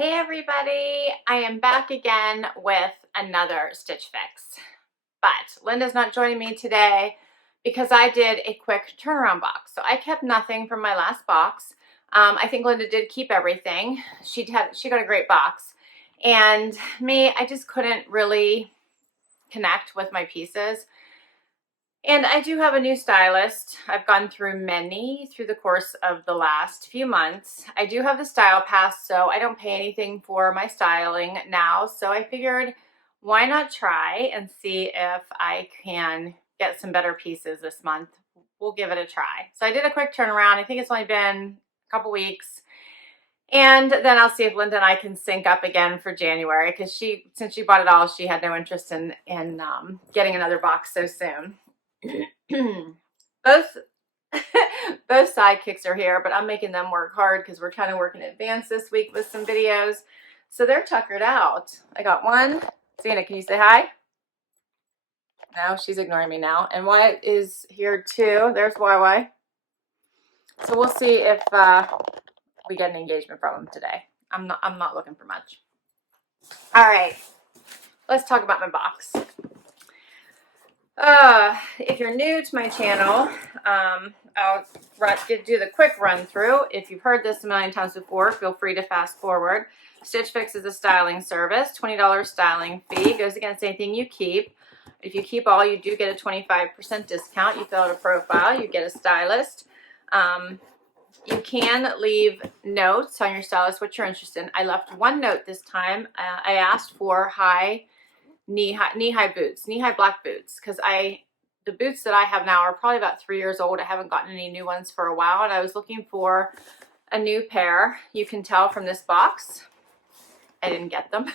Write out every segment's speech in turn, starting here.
Hey everybody, I am back again with another stitch fix. But Linda's not joining me today because I did a quick turnaround box. So I kept nothing from my last box. I think Linda did keep everything. She got a great box. And me, I just couldn't really connect with my pieces. And I do have a new stylist. I've gone through many through the course of the last few months. I do have the style pass, so I don't pay anything for my styling now. So I figured, why not try and see if I can get some better pieces this month. We'll give it a try. So I did a quick turnaround. I think it's only been a couple weeks. And then I'll see if Linda and I can sync up again for January, because since she bought it all, she had no interest in getting another box so soon. both both sidekicks are here, but I'm making them work hard because we're trying to work in advance this week with some videos. So they're tuckered out. I got one. Zena, can you say hi? No, she's ignoring me now. And Wyatt is here too. There's YY. So we'll see if we get an engagement from him today. I'm not looking for much. All right, let's talk about my box. If you're new to my channel, I'll do the quick run through. If you've heard this a million times before, feel free to fast forward. Stitch Fix is a styling service. $20 styling fee goes against anything you keep. If you keep all, you do get a 25% discount. You fill out a profile, you get a stylist. You can leave notes on your stylist what you're interested in. I left one note this time. I asked for knee-high boots, knee-high black boots, because the boots that I have now are probably about 3 years old. I haven't gotten any new ones for a while, and I was looking for a new pair. You can tell from this box, I didn't get them.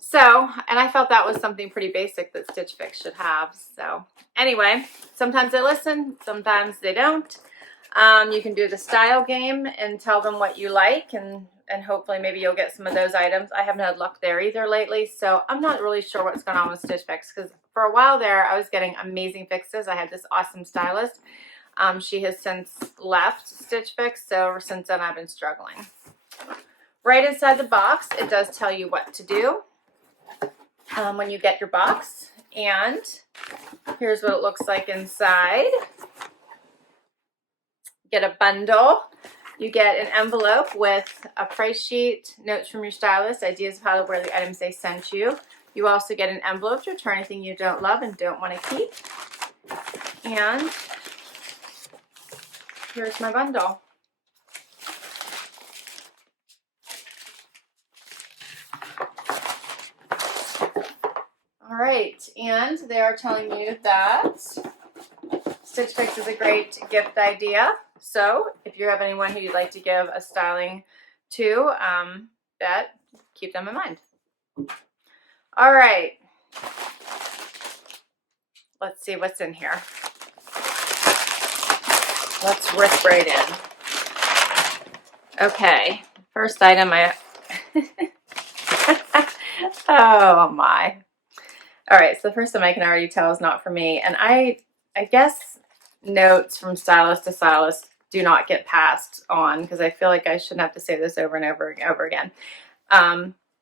So, and I felt that was something pretty basic that Stitch Fix should have. So anyway, sometimes they listen, sometimes they don't. You can do the style game and tell them what you like, and hopefully maybe you'll get some of those items. I haven't had luck there either lately, so I'm not really sure what's going on with Stitch Fix, because for a while there I was getting amazing fixes. I had this awesome stylist. She has since left Stitch Fix, so ever since then I've been struggling. Right inside the box, it does tell you what to do when you get your box, and here's what it looks like inside. Get a bundle. You get an envelope with a price sheet, notes from your stylist, ideas of how to wear the items they sent you. You also get an envelope to return anything you don't love and don't want to keep. And here's my bundle. All right, and they are telling you that Stitch Fix is a great gift idea. So if you have anyone who you'd like to give a styling to, keep them in mind. All right. Let's see what's in here. Let's rip right in. Okay. First item oh my. All right. So the first one I can already tell is not for me. And I guess notes from stylist to stylist do not get passed on, because I feel like I shouldn't have to say this over and over and over again.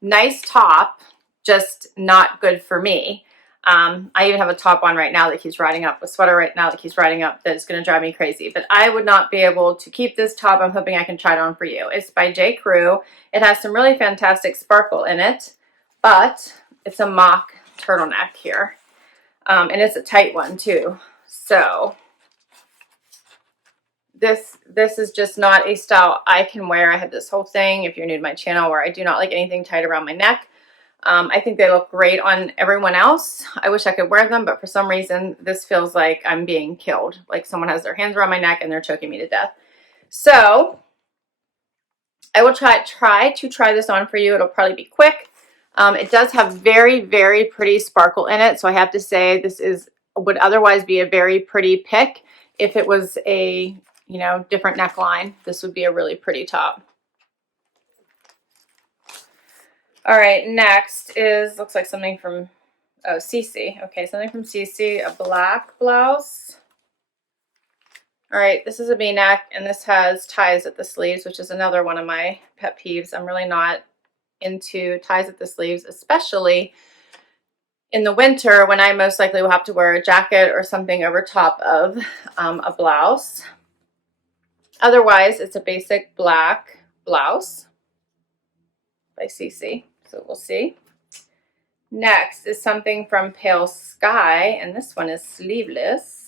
Nice top, just not good for me. I even have a top on right now that keeps riding up, a sweater right now that keeps riding up, that's going to drive me crazy. But I would not be able to keep this top. I'm hoping I can try it on for you. It's by Crue. It has some really fantastic sparkle in it, but it's a mock turtleneck here. And it's a tight one too. So this is just not a style I can wear. I have this whole thing, if you're new to my channel, where I do not like anything tight around my neck. I think they look great on everyone else. I wish I could wear them, but for some reason this feels like I'm being killed, like someone has their hands around my neck and they're choking me to death. So I will try this on for you. It'll probably be quick. It does have very, very pretty sparkle in it, so I have to say this would otherwise be a very pretty pick. If it was a different neckline, this would be a really pretty top. All right, next looks like something from Cece. Okay, something from Cece, a black blouse. All right, this is a V-neck, and this has ties at the sleeves, which is another one of my pet peeves. I'm really not into ties at the sleeves, especially in the winter when I most likely will have to wear a jacket or something over top of a blouse. Otherwise, it's a basic black blouse by Cece, so we'll see. Next is something from Pale Sky, and this one is sleeveless.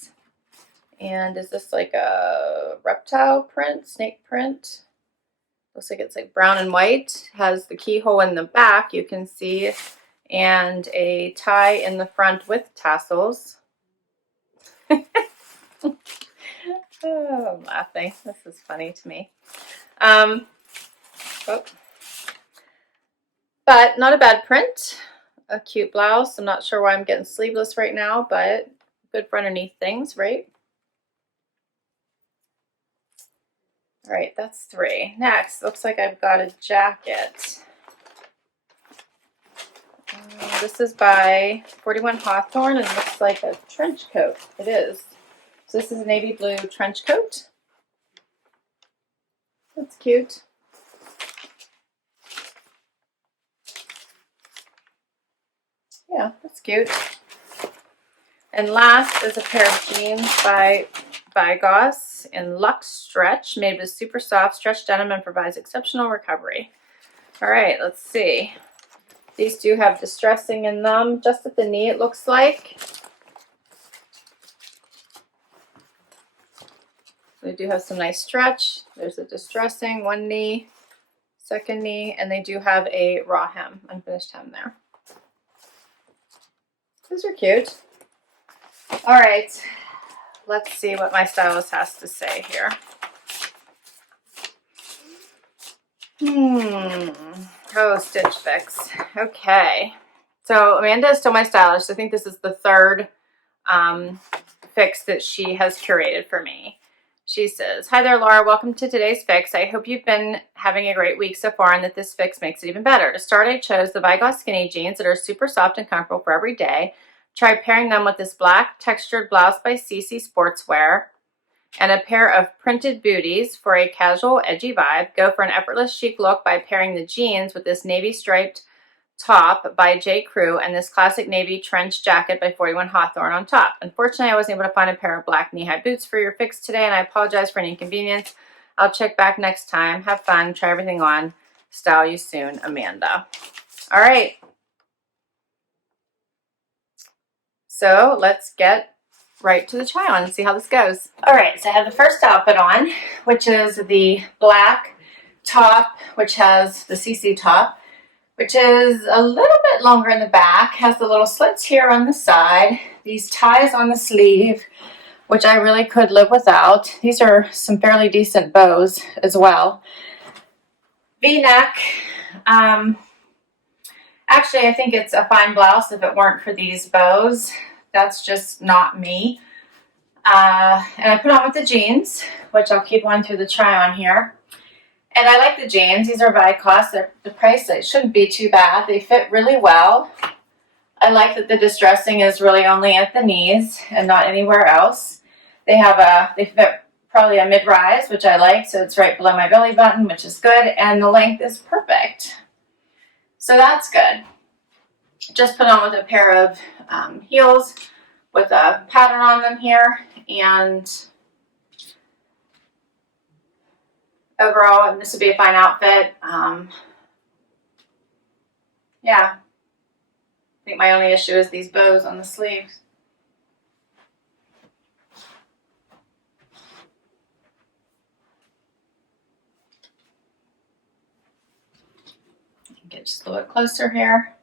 And is this like a reptile print, snake print? Looks like it's like brown and white. Has the keyhole in the back, you can see, and a tie in the front with tassels. Oh, I'm laughing. This is funny to me. But not a bad print. A cute blouse. I'm not sure why I'm getting sleeveless right now, but good for underneath things, right? All right, that's 3. Next, looks like I've got a jacket. This is by 41 Hawthorn and looks like a trench coat. It is. So this is a navy blue trench coat. That's cute. Yeah, that's cute. And last is a pair of jeans by Vigoss in Luxe Stretch, made with super soft stretch denim and provides exceptional recovery. All right, let's see. These do have distressing in them, just at the knee it looks like. They do have some nice stretch. There's a distressing, one knee, second knee, and they do have a raw hem, unfinished hem there. These are cute. All right, let's see what my stylist has to say here. Oh, Stitch Fix. Okay. So Amanda is still my stylist. I think this is the 3rd fix that she has curated for me. She says, "Hi there, Laura. Welcome to today's fix. I hope you've been having a great week so far and that this fix makes it even better. To start, I chose the Vigoss skinny jeans that are super soft and comfortable for every day. Try pairing them with this black textured blouse by Cece Sportswear and a pair of printed booties for a casual, edgy vibe. Go for an effortless chic look by pairing the jeans with this navy striped top by Crue and this classic navy trench jacket by 41 Hawthorn on top. Unfortunately, I wasn't able to find a pair of black knee-high boots for your fix today, and I apologize for any inconvenience. I'll check back next time. Have fun. Try everything on. Style you soon, Amanda." All right. So let's get right to the try on and see how this goes. All right, so I have the first outfit on, which is the black top, which has the CC top, which is a little bit longer in the back, has the little slits here on the side, these ties on the sleeve, which I really could live without. These are some fairly decent bows as well. V-neck. Actually, I think it's a fine blouse if it weren't for these bows. That's just not me. And I put on with the jeans, which I'll keep on through the try on here. And I like the jeans. These are Vigoss. They're the price, it shouldn't be too bad. They fit really well. I like that the distressing is really only at the knees and not anywhere else. They fit probably a mid-rise, which I like, so it's right below my belly button, which is good, and the length is perfect. So that's good. Just put on with a pair of heels with a pattern on them here, and overall, this would be a fine outfit. Yeah, I think my only issue is these bows on the sleeves. Get just a little bit closer here.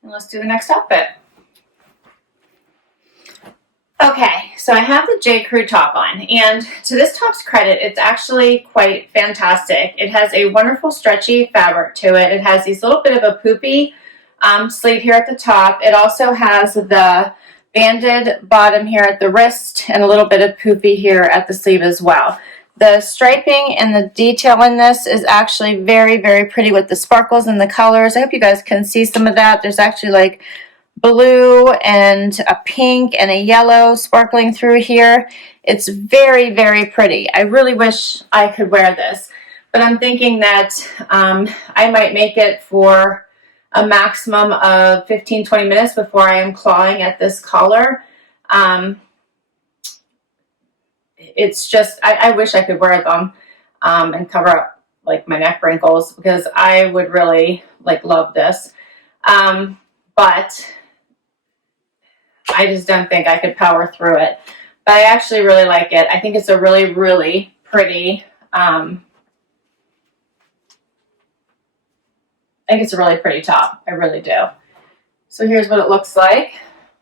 And let's do the next outfit. Okay, so I have the Crue top on, and to this top's credit, it's actually quite fantastic. It has a wonderful stretchy fabric to it. It has these little bit of a poopy sleeve here at the top. It also has the banded bottom here at the wrist and a little bit of poopy here at the sleeve as well. The striping and the detail in this is actually very, very pretty with the sparkles and the colors. I hope you guys can see some of that. There's actually like blue and a pink and a yellow sparkling through here. It's very, very pretty. I really wish I could wear this, but I'm thinking that I might make it for a maximum of 15-20 minutes before I am clawing at this collar. It's just, I wish I could wear them and cover up like my neck wrinkles, because I would really like love this. But I just don't think I could power through it. But I actually really like it. I think it's a really, really pretty, I think it's a really pretty top. I really do. So here's what it looks like.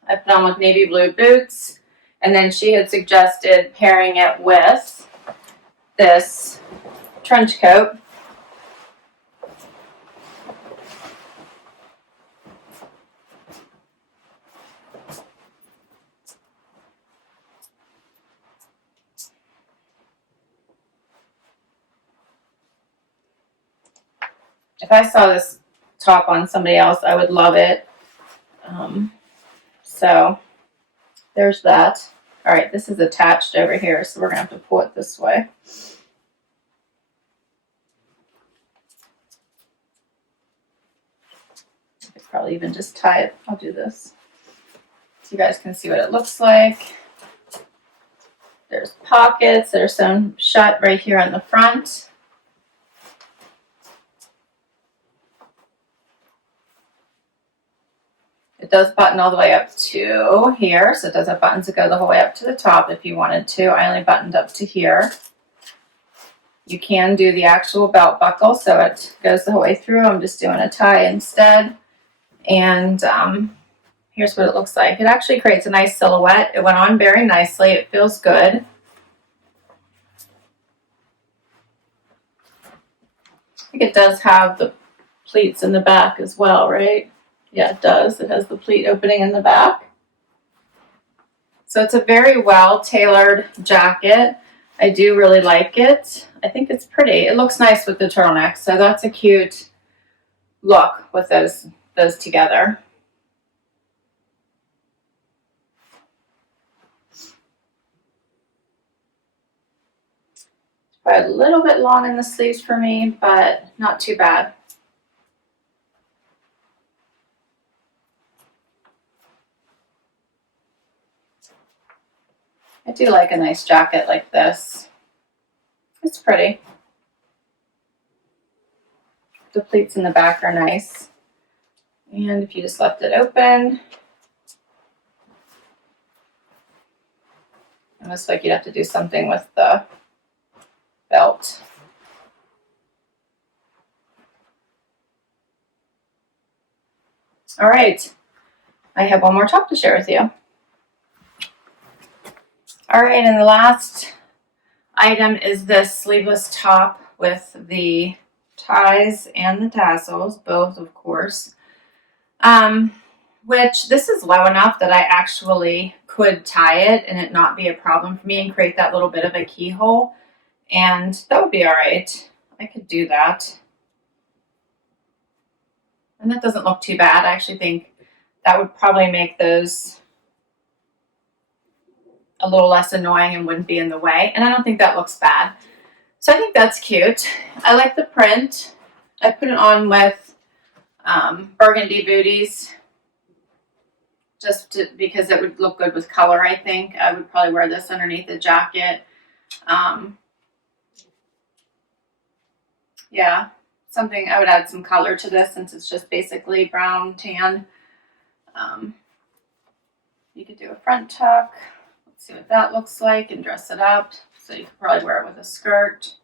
I put on with navy blue boots. And then she had suggested pairing it with this trench coat. If I saw this top on somebody else, I would love it. So there's that. All right, this is attached over here, so we're gonna have to pull it this way. I could probably even just tie it. I'll do this so you guys can see what it looks like. There's pockets that are sewn shut right here on the front. It does button all the way up to here, so it does have buttons that go the whole way up to the top if you wanted to. I only buttoned up to here. You can do the actual belt buckle, so it goes the whole way through. I'm just doing a tie instead. And here's what it looks like. It actually creates a nice silhouette. It went on very nicely. It feels good. I think it does have the pleats in the back as well, right? Yeah, it does. It has the pleat opening in the back. So it's a very well tailored jacket. I do really like it. I think it's pretty. It looks nice with the turtleneck, so that's a cute look with those together. It's probably a little bit long in the sleeves for me, but not too bad. I do like a nice jacket like this. It's pretty. The pleats in the back are nice. And if you just left it open, it looks like you'd have to do something with the belt. All right, I have one more top to share with you. All right, and the last item is this sleeveless top with the ties and the tassels, both of course. Which this is low enough that I actually could tie it and it not be a problem for me and create that little bit of a keyhole. And that would be all right. I could do that. And that doesn't look too bad. I actually think that would probably make those a little less annoying and wouldn't be in the way. And I don't think that looks bad. So I think that's cute. I like the print. I put it on with burgundy booties because it would look good with color, I think. I would probably wear this underneath the jacket. Yeah, something, I would add some color to this since it's just basically brown, tan. You could do a front tuck. Let's see what that looks like and dress it up. So you could probably wear it with a skirt.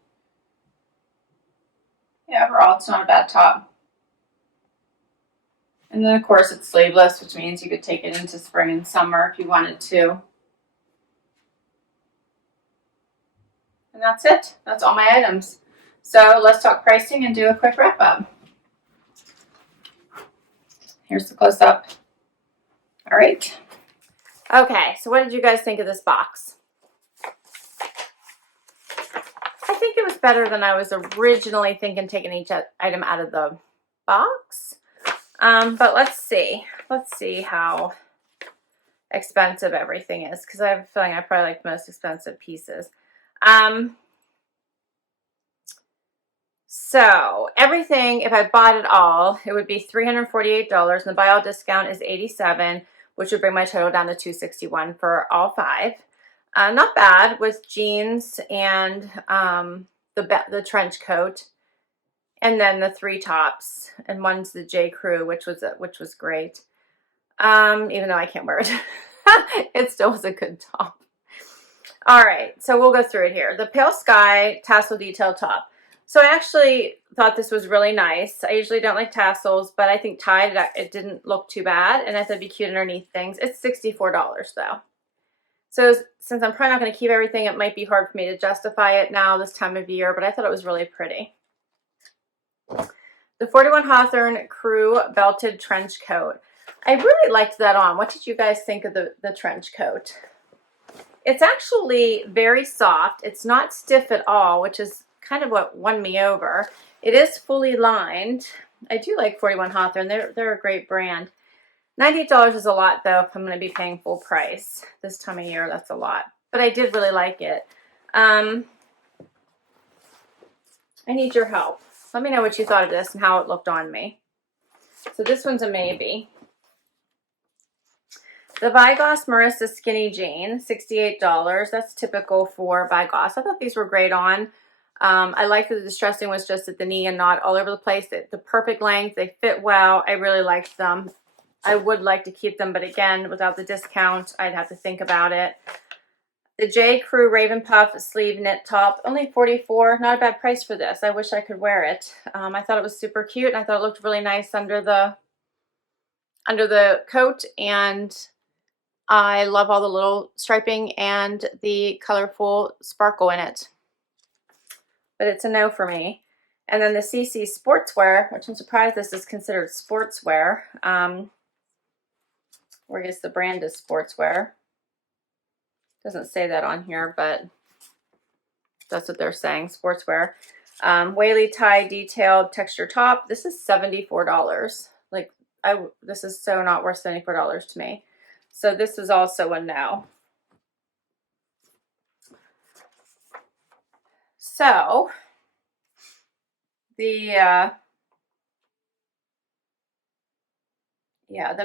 Yeah, overall, it's not a bad top. And then, of course, it's sleeveless, which means you could take it into spring and summer if you wanted to. And that's it. That's all my items. So let's talk pricing and do a quick wrap up. Here's the close up. All right. Okay, so what did you guys think of this box? I think it was better than I was originally thinking, taking each item out of the box. But let's see how expensive everything is, because I have a feeling I probably like the most expensive pieces. So everything, if I bought it all, it would be $348, and the buy all discount is $87, which would bring my total down to $261 for all 5. Not bad with jeans and the trench coat, and then the 3 tops, and one's the Crue, which was great. Even though I can't wear it, it still was a good top. All right, so we'll go through it here. The Pale Sky Tassel Detail Top. So I actually thought this was really nice. I usually don't like tassels, but I think tied it didn't look too bad, and I thought it'd be cute underneath things. It's $64 though. So since I'm probably not going to keep everything, it might be hard for me to justify it now this time of year, but I thought it was really pretty. The 41 Hawthorn Crue Belted Trench Coat. I really liked that on. What did you guys think of the trench coat? It's actually very soft. It's not stiff at all, which is kind of what won me over. It is fully lined. I do like 41 Hawthorn. They're a great brand. $98 is a lot though if I'm going to be paying full price this time of year. That's a lot, but I did really like it. I need your help. Let me know what you thought of this and how it looked on me. So this one's a maybe. The Vigoss Marisa Skinny Jean, $68. That's typical for Vigoss. I thought these were great on. I liked that the distressing was just at the knee and not all over the place. The perfect length. They fit well. I really liked them. I would like to keep them, but again, without the discount, I'd have to think about it. The Crue Raven Puff Sleeve Knit Top, only $44. Not a bad price for this. I wish I could wear it. I thought it was super cute, and I thought it looked really nice under the coat, and I love all the little striping and the colorful sparkle in it. But it's a no for me. And then the Cece Sportswear, which I'm surprised this is considered sportswear. Or I guess the brand is Sportswear. Doesn't say that on here, but that's what they're saying, Sportswear. Waylie tie detailed texture top. This is $74. Like, this is so not worth $74 to me. So this is also a no. So the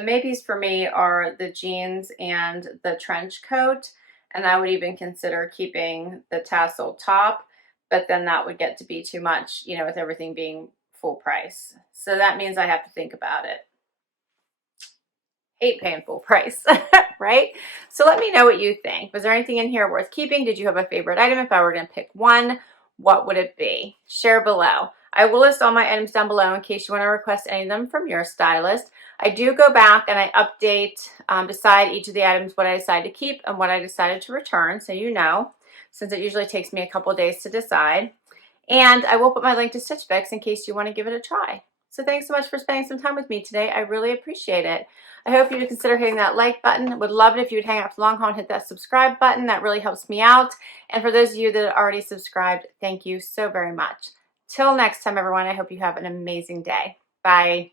maybes for me are the jeans and the trench coat, and I would even consider keeping the tassel top, but then that would get to be too much, you know, with everything being full price. So that means I have to think about it. Hate paying full price, right? So let me know what you think. Was there anything in here worth keeping? Did you have a favorite item? If I were going to pick one, what would it be? Share below. I will list all my items down below in case you want to request any of them from your stylist. I do go back and I update beside each of the items what I decide to keep and what I decided to return, so you know, since it usually takes me a couple of days to decide. And I will put my link to Stitch Fix in case you want to give it a try. So thanks so much for spending some time with me today. I really appreciate it. I hope you would consider hitting that like button. Would love it if you would hang out for the long haul and hit that subscribe button. That really helps me out. And for those of you that are already subscribed, thank you so very much. Till next time, everyone, I hope you have an amazing day. Bye.